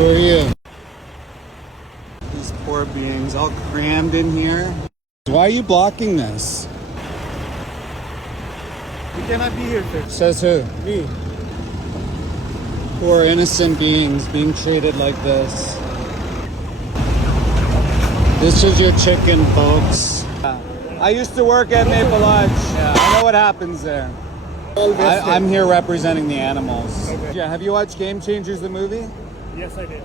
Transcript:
Who are you? These poor beings all crammed in here. Why are you blocking this? You cannot be here, sir. Says who? Me. Poor innocent beings being treated like this. This is your chicken, folks. I used to work at Maple Lodge. Yeah, I know what happens there. I'm here representing the animals. Okay. Yeah, have you watched Game Changers, the movie? Yes, I did.